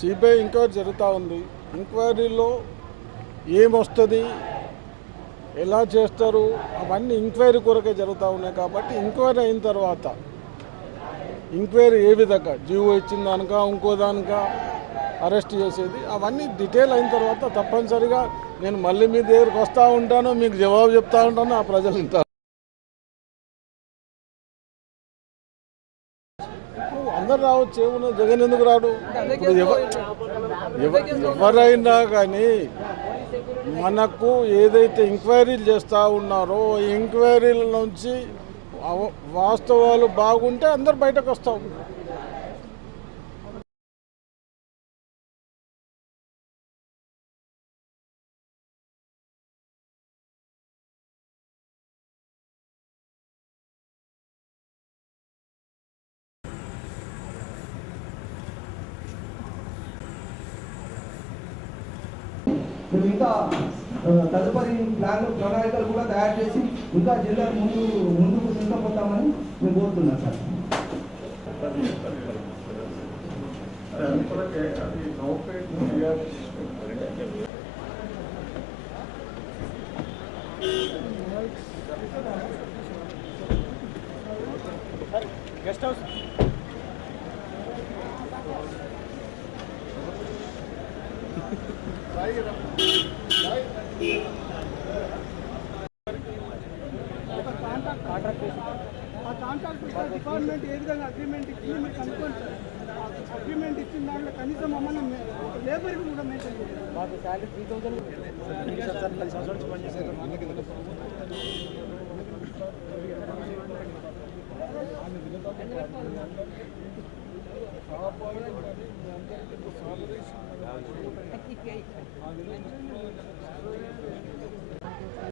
CBI enquiry జరుగుతూ ఉంది. ఎంక్వైరీలో ఏమొస్తుంది? ఎలా చేస్తారు? అవన్నీ ఎంక్వైరీ కొరకే జరుగుతూ ఉన్నాయి కాబట్టి ఎంక్వైరీ అయిన తర్వాత ఎంక్వైరీ ఏ విధంగా? జీవో ఇచ్చిన దానిక ఇంకో దానిక అరెస్ట్ చేసేది? అవన్నీ డీటెయిల్ అయిన తర్వాత తప్పనిసరిగా నేను మళ్ళీ మీ దగ్గరికి వస్తూ ఉంటాను మీకు జవాబు చెప్తా ఉంటాను ఆ ప్రజలు ఇంత అందరు రావచ్చు ఏమున్నా జగన్ ఎందుకు రాడు? ఎవరైనా కానీ మనకు ఏదైతే ఎంక్వైరీలు చేస్తూ ఉన్నారో ఎంక్వైరీల నుంచి వాస్తవాలు బాగుంటే అందరు బయటకు వస్తాం. మేము ఇంకా తదుపరి ప్లాన్ ప్రణాళికలు కూడా తయారు చేసి ఇంకా జిల్లా ముందు ముందుకు తీసుకుపోతామని మేము కోరుతున్నాం సార్. ఆ కాంట్రాక్ట్ డిపార్ట్మెంట్ ఏ విధంగా అగ్రిమెంట్ ఇచ్చింది మీరు కనుక్కోండి సార్ అగ్రిమెంట్ ఇచ్చిన దాంట్లో కనీసం మమ్మల్ని లేబర్ కూడా మెయింటైన్ చేయాలి మాకు శాలరీ త్రీ ఆ విధంగా gateway.